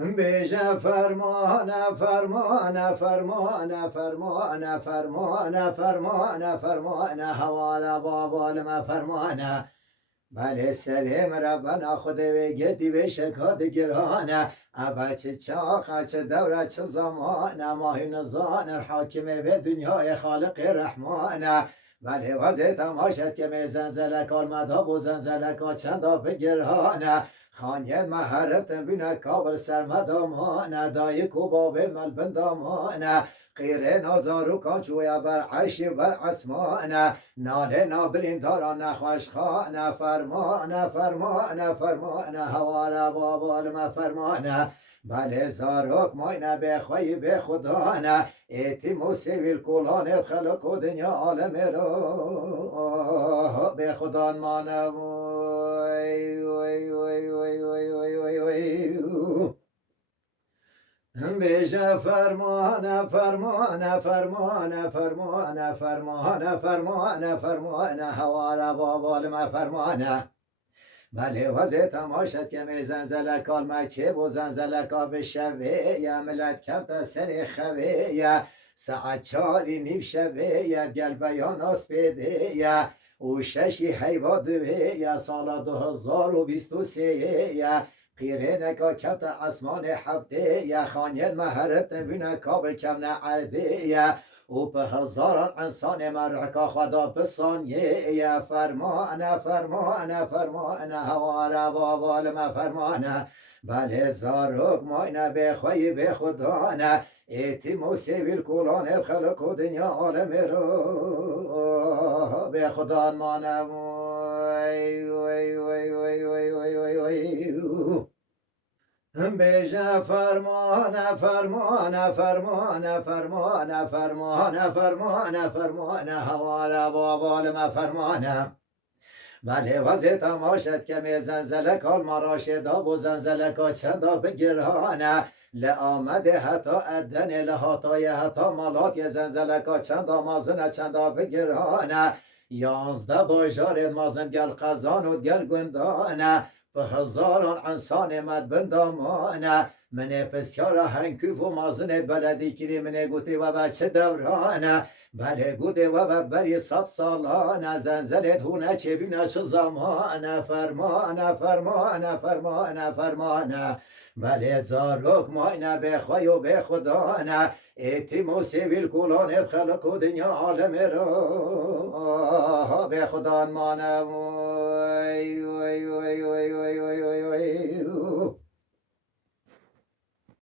بیشه فرمانه فرمانه فرمانه فرمانه فرمانه فرمانه فرمانه حوال بابال فرمانه بله سلیم ربنا خود گردی به شکاد گرانه ابا چه چاقه چه دوره چه زمانه ماهی نزان حاکم به دنیای خالق رحمانه بله وضع تماشد که می زنزلک آلمدا و زنزلک چندا بگرانه خانید محرف بینه کابل سرمدامانه دای کوبابه مل بندامانه غیر نازارو کانچویا بر عرشی بر اسمانه ناله نابرین داران نخوش خانه فرمانه فرمانه فرمانه حوالا بابال فرمانه بله زاروک ماینه به خوی به خدانه ایتی موسیویل کولان خلق و دنیا عالم رو به خدا مانه وی وی وی وی وی وی وی وی بیشه فرمانه فرمانه فرمانه فرمانه فرمانه فرمانه فرمانه حوالا بابال فرمانه بله وضع تماشد که می زنزلک آلمچه و زنزلک آب شوه یا ملت کبت سر خوه یا ساعت چاری نیو شوه یا گل بیان آسپیده یا او ششی حیواد یا سال 2023 یا قیره نکا کبت اسمان هفته یا خانید محرف نبینه کابل کم نعرده یا او به هزاران انسان مرکا خدا بسانیه یا فرمانه فرمانه فرمانه حوالا بابال فرمانه بله زاروک ماینه به خوی به خدانه ایتی موسیویل کولان خلق و دنیا عالم رو به خدا مانه وی وی وی وی وی وی وی وی بیشه فرمانه فرمانه فرمانه فرمانه فرمانه فرمانه فرمانه حوالا بابال فرمانه بله وضع تماشد که می زنزلک آلما راشدا و زنزلکا چندا بگرانه لآمده حتی ادن لحاتای حتی مالات زنزلکا چندا مازنه چندا بگرانه 11 باجار مازن گل قزان و گل گندانه به هزاران انسان مد بندامانه منه پسیار هنکوف و مازن بلدی کری منه گوتی و بچه دورانه بله گوده و بری 100 سالانه زنزلت هونه چه بینه چه زمانه فرمانه فرمانه فرمانه فرمانه بله زاروک ماینه به خوی و به خدانه ایتی موسیویل کولان خلق و دنیا عالم رو به خدا مانه وی وی وی وی وی